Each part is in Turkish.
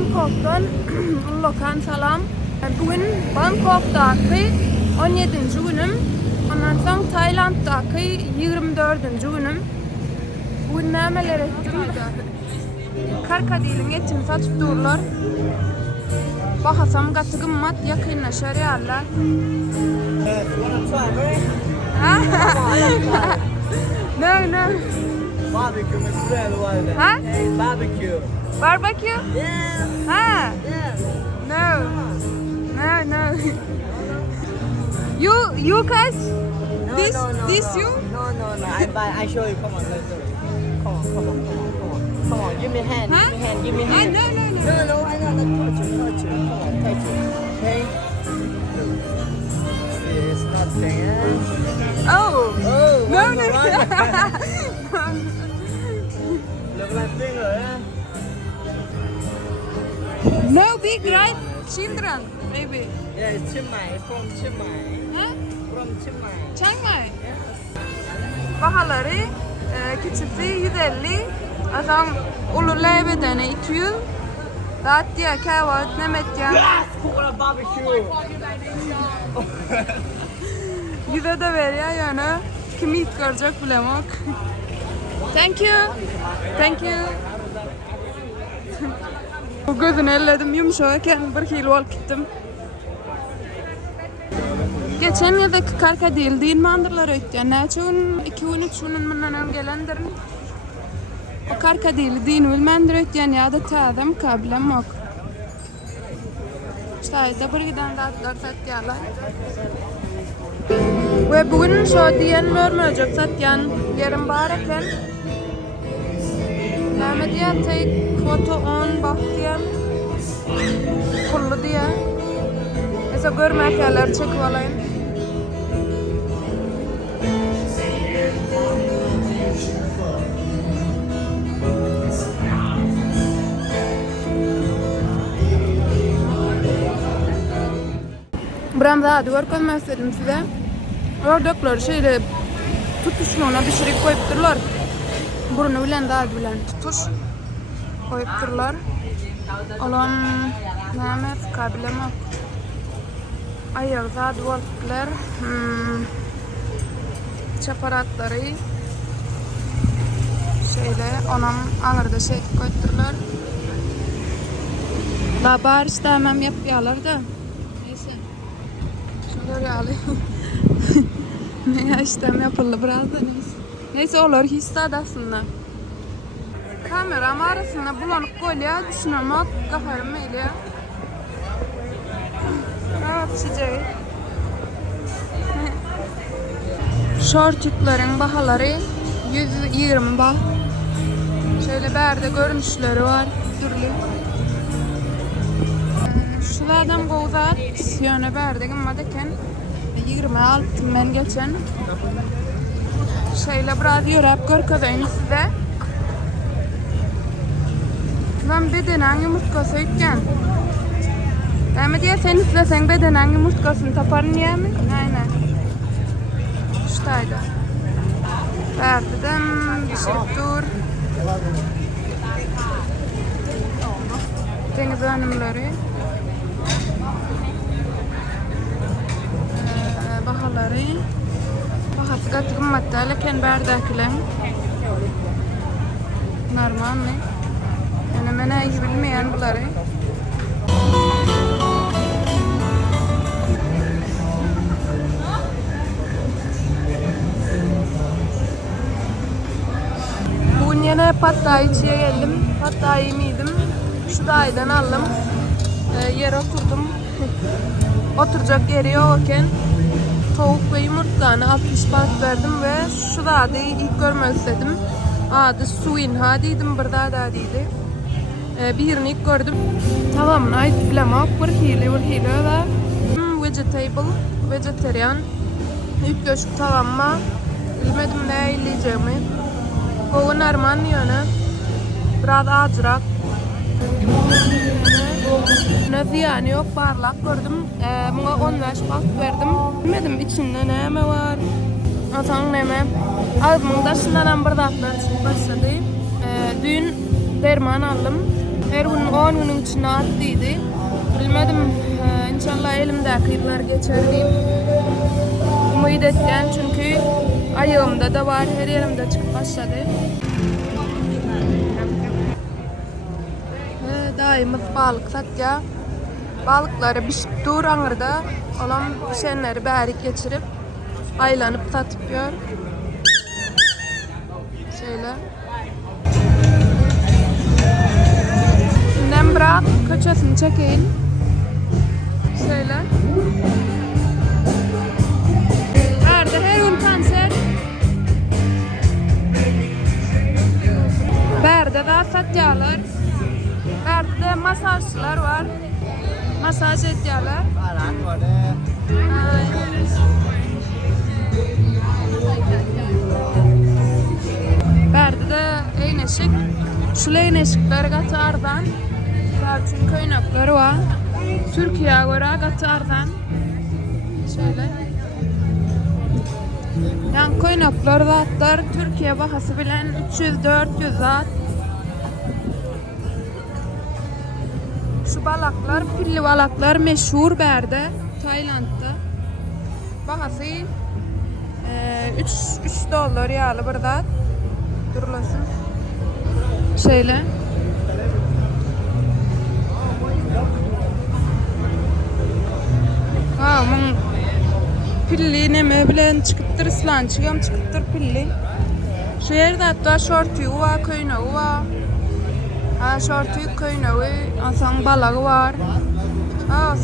Bangkok'tan Lokan salam. Bugün Bangkok'taki 17. günüm. Ondan sonra Tayland'daki 24. günüm. Bugün nemeler ettim? Karkadilin etini satıp dururlar. Bakasam katı gımmat yakınlaşar yerler. No. Barbecue is real one. Huh? Barbecue. Barbecue? Yeah. Ha? Yeah. No. You guys? No, This no. you? No. I show you. Come on, let's do it. Come on. Give me hand. Huh? Give me hand. No. No. I know. Touch it. Come on, touch it. Okay. See, it's nothing. Eh? Oh. No. Look like finger, eh? No big, right? Children, maybe. Yeah, it's Chiang Mai. It's from Chiang Mai. Huh? From Chiang Mai. Chiang Mai. Yes. Bahaları küçüsü 150. Azam ulu leybedene 200. Dağıt diye kahvaltı nemet ya. Yes! Coconut barbecue. Yüze de ver ya yani. Kimi ilk görecek bilemek. Thank you. Bu gözünü elledim yumuşakken bir kilo alıp gittim. Geçen yıldaki karka değil, din mandırlar öttü. Ne için 2 gün 3 günün münden gelendirin. O karka değil, din bilmendir öttü. Ya da tadım kabilem yok. İşte ayda bir giden dağıtlar satyalar. Ve bugün şu diyen vermeyecek satyan yerim bareken. Näme diye take foto on bak diye. Kullu diye. Esa görmek yerler çekip alayım. Buram daha duvar koymak istedim size. Ördekler şeyle tutuşluğuna bir şey koyup dururlar. Burnu bilen daha bilen tutuş koyup dururlar. Olam näme kabileme. Ayakta duvarlar, çaparatları şeyle onam ağırda şey koydular. La bar istemem yapıyorlar da. Neyse. Şunları alayım. Ne işlem yapıldı biraz da neyse. Neyse olur hissed aslında. Kameram arasında bulanık kolye düşünemek kafarım öyle. Pişecek. Şortiklerin bahaları 120 baht. Şöyle berde görünüşleri var. Türlü. Şulardan qoğzat yani berde gimmadeken 26 men geçen. Şöyle biraz yürüp görközeyim size. Ben bedenen yumurtkası yükken. Ama diye sen istesen bedenen yumurtkasını taparın ya mı? Aynen. Şuradaydı. Verdim. Pişirip dur. Deniz hanımları. Bahaları. Bahası katıgım madde. Lakin berdakilen. Normal mi? Yani bana iyi bilmeyen bunları. Bugün yine pad thai'ye geldim. Pad thai'mi yedim. Şu dai'den aldım. Yere oturdum. Oturacak yeri yokken tavuk ve yumurtlarını 60 baht verdim ve şu dai'yi ilk görmek istedim. Adı Suin hadiydim, bir dai'ydi. Birini ilk gördüm. Tamamını ait bilemek. Bir hile da vegetarian. İlk göçük tamamma. Bilmedim ne yiyeceğimi. Koğun arman yönü. Biraz acırak. Ne ziyani yok, parlak gördüm. Buna 15 baht verdim. Bilmedim içinde ne var. Atan ne mi? Ağzımın daşından bir dağıtlar çıkıp başladı. Dün derman aldım. Her gün 10 günün içine attıydı. Bilmedim, inşallah elimdeki yıllar geçer deyip umut etken, çünkü ayağımda da var, her yerimde çıkıp başladı. Daimimiz balık satya. Balıkları pişip dur anırda olan pişenleri bärik geçirip aylanıp satıp gör. Şöyle. Şimdiden bırak köçesini çekeyim. Şöyle. Nerede her gün kanser. Berde de satyalar. Berde de masajçılar var. Masaj ediyorlar. Berde de eyneşik. Şu eyneşikleri Katar'dan. Çünkü kaynakları var. Türkiye'ye göre Katar'dan. Şöyle. Yani kaynakları da atlar. Türkiye bahası bilen 300-400 zat. Şu balaklar, pilli balaklar meşhur berde, Tayland'da. Bahası 3 dolar yağlı burada. Durulasın. Şöyle. Bunun pilli neme bilen çıkıptır ıslançıgam çıkıptır pilli. Şu yerde hatta şortuyu var, köynağı var. Şortuyu köynağı, asan balağı var.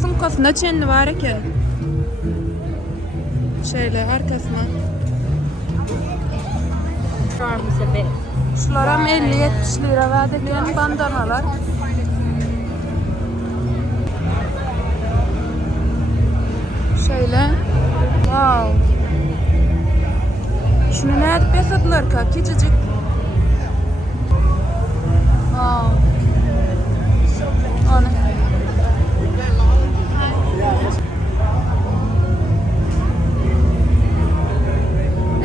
Sımkasında çenli var eken. Şöyle arkasına. Şulara 50-70 lira verdiğin bandanalar. Şöyle. Wow. Şunu ne edip yasadılar ka? Küçücük. Wow. Onu.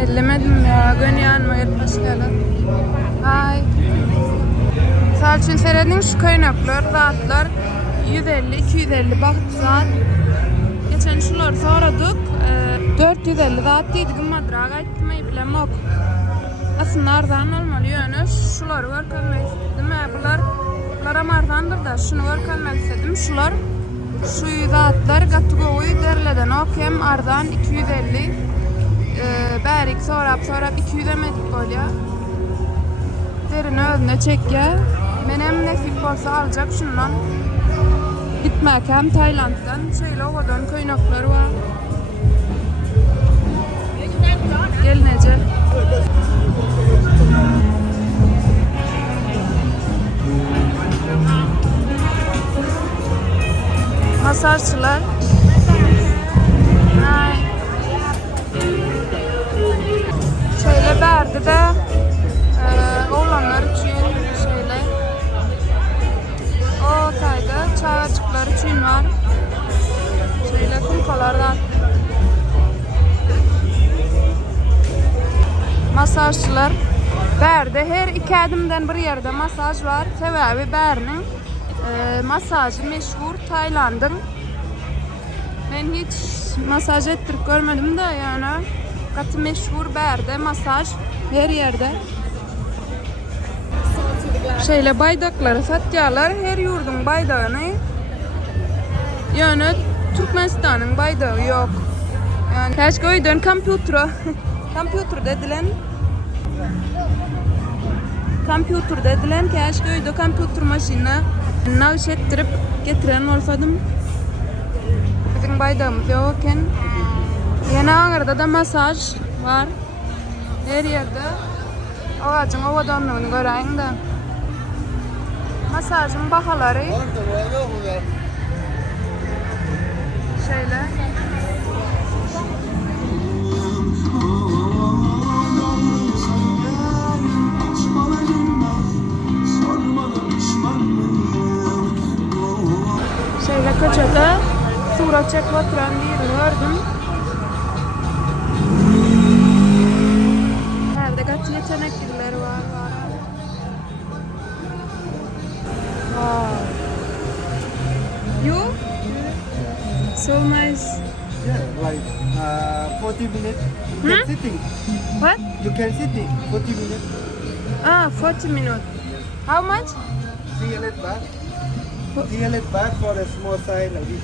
Ellemedim ya. Gönü yanmayıp başlayalım. Ay. Salçın seyredin şu kaynaklar, rahatlar. 150-250 baht saat. Geçen şunları soradık. 450 saat dedik. Madraga gitmeyi bilem yok. Aslında arzan olmalı yani. Şuları var kalmak istedim. Bunlara marzandır da şunu var kalmak istedim. Şular. Şu zatlar kategori derleden okuyam arzan 250. Bärik sorap 200 emedik oluyor. Derini özüne çek ya. Benim nesip olsa alacak şundan. Gitmek hem Tayland'dan. Şöyle o kadar kaynakları var. Gelinece. Masajçılar. Ay. Şöyle berdi de oğlanlar için şöyle o tayda çağırcıklar için var. Şöyle kumkalardan masajçılar berdi. Her iki adımdan bir yerde masaj var. Sebebi berinin masajı meşhur Tayland'ın. Ben hiç masaj ettirip görmedim de yani. Katı meşhur berde masaj her yerde. Şöyle baydakları satıyorlar. Her yurdun baydağını. Yani Türkmenistan'ın baydağı yok. Yani keşke o yüzden kompütür dedilen. Kompütür dedilen keşke o yüzden kompütür maşinine navş ettirip getiren olsadım. Bizim baydağımız yokken. Yine Ankara'da da masaj var. Her yerde. Ağacın ovadonluğunu göreyim de. Masajın bahaları. Şöyle. Şöyle köçede surat çekip oturan bir gördüm. Nerede kaç yeteneklileri var. So nice. Yeah, like 40 minutes. You can sitting. What? You can sitting 40 minutes. Ah, 40 minutes. How much? 300 baht. 300 baht for the small size like this.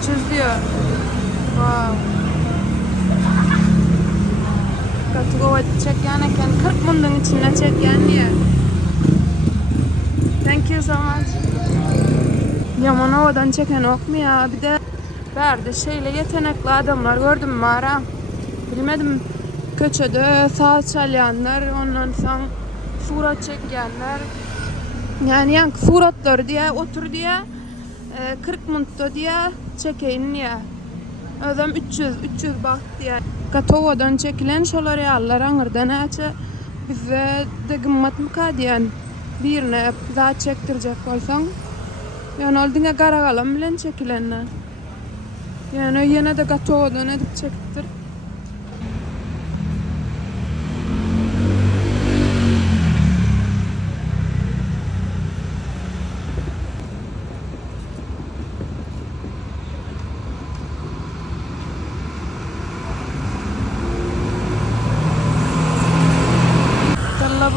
300 diyor. Wow. Katıgova çeken eken 40 mundun içine çeken niye? Thank you so much. Yaman havadan çeken ok mu ya? Bir de verdi şeyle yetenekli adamlar gördüm mü ara? Bilmedim. Köçede sağ çalyanlar, ondan sonra surat çekenler. Yani yankı suratları diye otur diye 40 minutta diye çekeyin diye. Adam 300 bak diye. Katovadan çekilen şolar yallar anırdan açı bize de gımmat mı kadiyen birine daha çektirecek olsan yani aldığına karagalan bilen çekilenler. Yani yine de Katovadan edip çektir.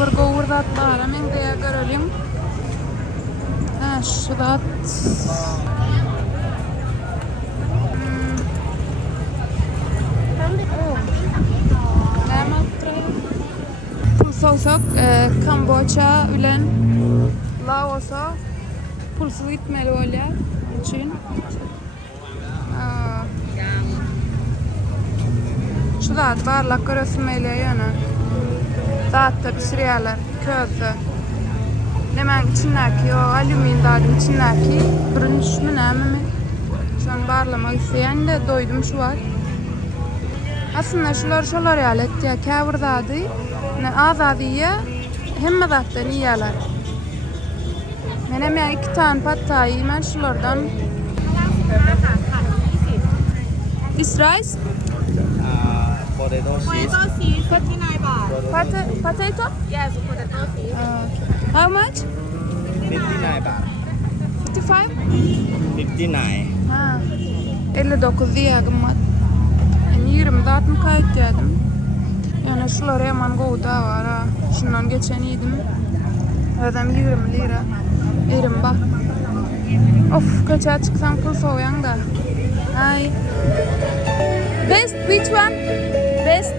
Bergauur dat bara men det görelim. Şu dat. Pulsosok Kamboçya bilen Laos'a pulsuz gitmeli öyle için. Şu dat barlak görürsmeli yani. Dağıtta pişiriyorlar, közde. Hemen içindeki o alüminyum dağıtın içindeki bürünüş mü ne mi? Şu an bağırlamak isteyen de doydum şu var. Aslında şular yalet ya kâvır dağıdı. Ne azadı ya hem dağıttan yiyorlar. Benim ya 2 tane pattayı ben şulardan. This rice? Potato cheese. Potato? Yes, potato cheese. How much? 59 baht. 55? 59. Ha. 59 diye gımmat. Yani 20 dağıtım kayıt yedim. Yani şuları hemen goğda var ha. Şundan geçen yedim. Ödem 20 lira. Erim bak. Of kaça çıksan pul soğuyan da. Hi. Best, which one? Best.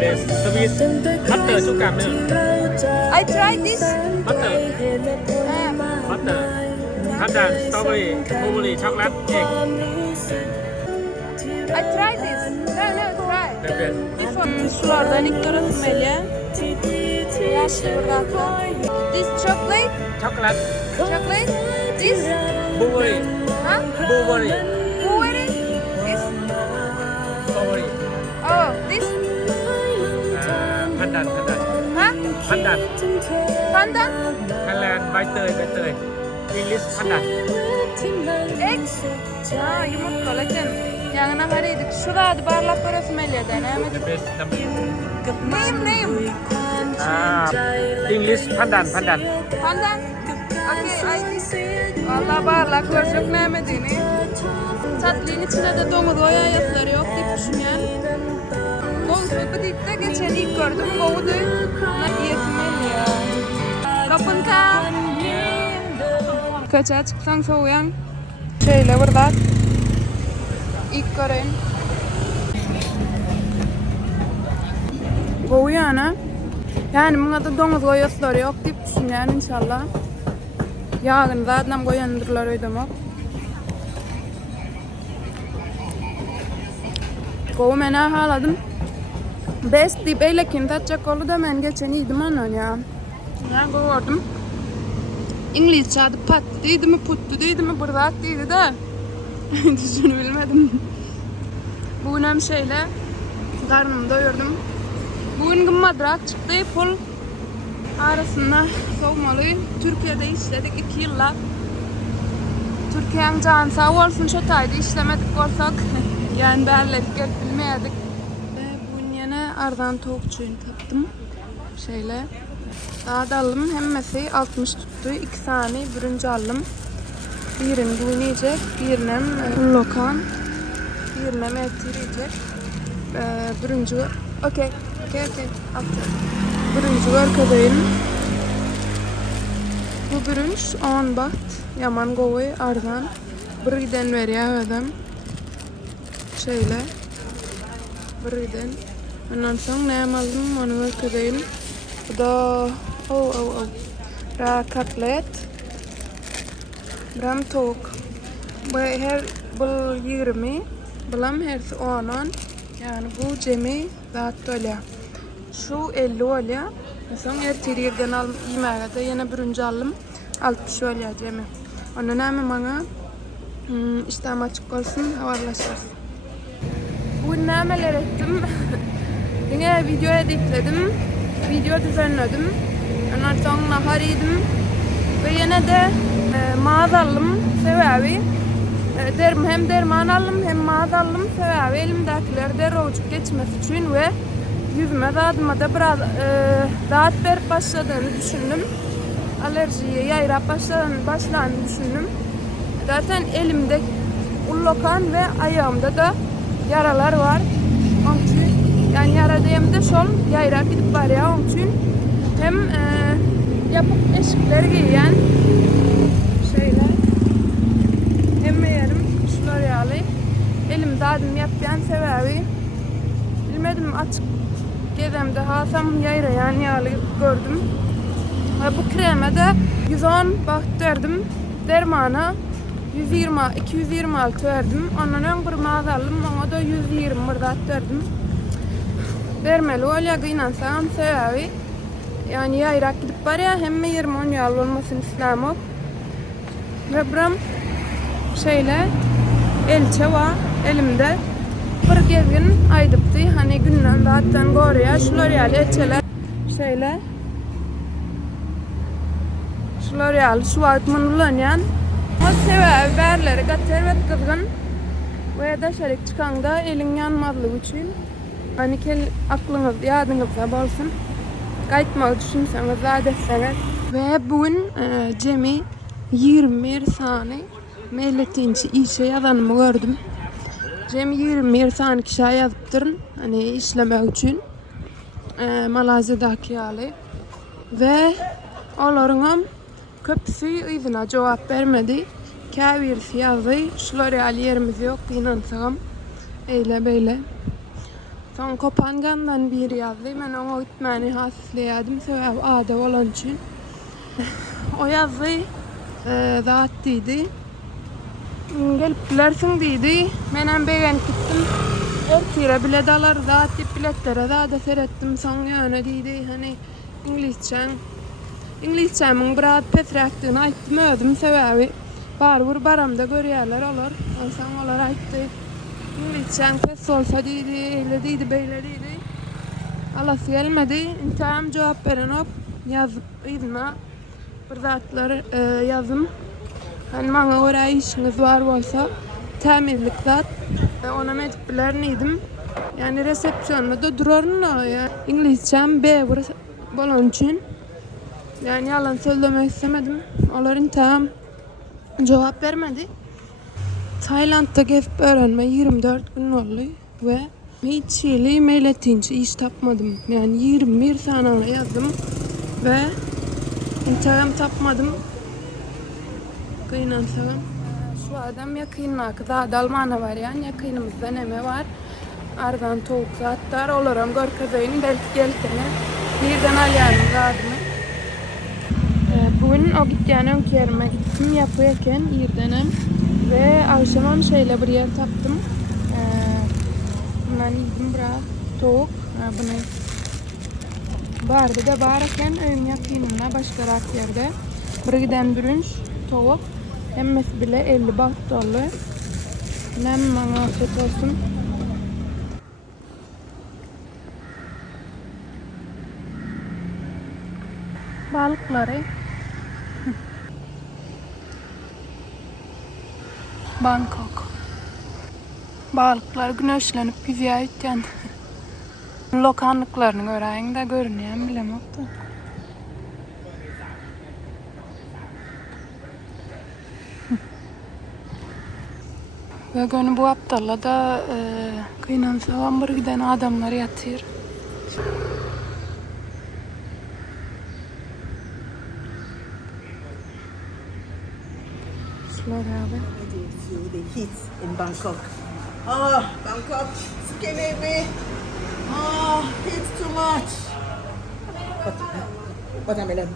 Best sweet butter xúc cảm nữa. I tried this. Butter, butter, pandan, strawberry, blueberry, chocolate, egg. I tried this. No, try. The best. This one. Şulardan ilk görüntümeli. Yaşlı burada. This chocolate. Chocolate, Chocolate. This. blueberry, Huh? blueberry, Blueberry. This. strawberry, Oh, this. pandan, pandan, Huh? pandan, Pandan. Thailand, bay tơi, English pandan. Egg. Ha, yumurta lakin. Yanına haraydık. Şurada barlak görüntümeli. Denemedik. The best number. Name. English pandan, pandan. Pandan. Okay, Vallahi barlak görecek nemediğini. Tatlının içine de domuz o yayatları yok diye düşünüyorum. Domuz bir de geçen ilk gördüm. Boğdu. Yetimeli ya. Kapınka. Kaça çıksan soğuyan. Şöyle burada. İlk görün. Boğuyor ana. Yani buna da domuz koyuyorlar yok deyip düşünüyorum inşallah. Yarın zaten koyandırlar ödemek. Kovu mena haladım. Best deyip eyle kim tatacak oldu da ben geçen iyiydim anan ya. Ben kovurdum. İngilizce adı pat değildi mi puttu değildi mi bırdak değildi de. Düşünü bilmedim. Bugün hem şeyle karnımı doyurdum. Bugün gımmadrak çıktı pul arasında soğumalı. Türkiye'de işledik 2 yıllar. Türkiye'nin can sağ olsun şu tayda işlemedik olsak yani berledik gelip bilmeyedik. Ve bugün yine ardan tavukçuyunu tattım. Daha da aldım. Hemmesi 60 tuttu. 2 tane bürüncü aldım. Birini bu yiyecek, birine lokan, birine metir yiyecek. Birinci, okey. After. Birinci arkadayım. Bu birinç 10 baht. Yaman goy ardan. Birden veriyor adam. Şöyle. Birden. Ondan sonra ne yapalım? Onu arkadayım. Bu da Ra katlet. Bram tavuk. Bu her bul 20. Bulam her 10. Yani bu cemi zat olya. Şu 50 olya. Sonra her tiriyerden al yemeğe de yine birinci alım 60 olya cemi. Onun hemen bana işte açık olsun havarlaşırız. Bu nemeler ettim. Yine video editledim. Video düzenledim. Ondan sonra nahar yedim. Ve yine de mağaz aldım. Sebebi hem derman aldım hem mağaz aldım. Sebebi elimdekiler de roçuk geçmesi için ve yüzüme dağıtıma da biraz dağıt verip başladığını düşündüm. Alerjiye yayrap başladığını düşündüm. Zaten elimde ullokan ve ayağımda da yaralar var. Onun için yani yaradığım da şol yayrap gidip var ya onun için hem yapıp eşikler giyen şeyler hem yerim şunları yalı elimde adım yapmayan sebebi bilmedim açık gezemde hasam yayrayan yağlı gördüm. Bu kreme de 110 baht verdim. Dermana 226 verdim. Ondan ön bir mağaza aldım. Ona da 120 baht verdim. Vermeli olya inansam sebebi yani yayrak gidip var ya hem 20 yağlı olmasını istemem. Ve buram şeyle elçe var elimde. Bir gezgin aydıptı. Hani günden dağıttan gorya şular yağlı elçeler şeyle şular yağlı şu atmanılan yani o sebebi berleri gater ve kızgın ve da şerik çıkanda elin yanmadığı için hani aklınız yadınızda olsun kayıtmak düşünseniz adetseniz ve bugün cemi 21 saniye milletinci işe yazanımı gördüm. Cemi 21 saniye kişiye yazıptırın hani işlemek için Malazya'daki yali ve onların köpüsü izine cevap vermedi. Birisi yazdı. Şular yali yerimiz yok inansam. Öyle böyle. Son kopangandan biri yazdı. Ben ona gitmeni hasıflayadım. Sebebi adı olan için. O yazdı. Zat dedi. Gelip bilersin dedi. Ben hem beğen gittim. Ertire bilet alır. Zat biletlere da seyrettim. Son yöne dedi. Hani İngilizcemin biraz petrektığını ayttım ödüm sebebi. Barvur baramda görüyorlar olur. Ondan onlar ayttı. İngilizcem pes olsa dedi, öyle dedi, böyle dedi. Allah'sı gelmedi. İntiham cevap veren hop yazıp izine bir zatlar yazım. Hani bana oraya işiniz var olsa temizlik zat. Ona mediplerini yedim. Yani resepsiyonda da durarım ya. İngilizcem B bolon için. Yani yalan söylemek istemedim. Onlar intiham cevap vermedi. Tayland'da gezip öğrenme 24 gün oldu ve hiç milletinci iş tapmadım. Yani 21 saniye yazdım ve intiham tapmadım. Kıyınansam. Şu adam yakınına kadar Almanya var yani yakınımızda neme var. Ardan tavuk zatlar olurum görkezeyini belki gelsene. Birden alyanım zadımı. Bugün o gittiğine yerime gittim yapıyorken yerdenim ve akşamam şeyle bir yer taptım. Bundan yedim biraz tavuk. Bunu barda da bararken ön yakınımda başka rak yerde. Bir giden bürünç tavuk. Hemmesi bile 50 baht dolu. Nem bana afiyet olsun. Balıkları. Bangkok. Balıklar güneşlenip yüzeye yüklendi. Lokanlıklarını gören de görünüyor bilemem da. Bugün bu Aptalla'da Kıynan bir giden adamlar yatıyor. Slår över. Feel the heat in Bangkok. Oh, Bangkok, it's killing me. Oh, it's too much. Watermelon.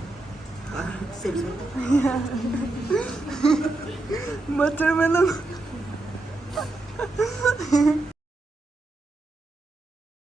Saves me. Watermelon.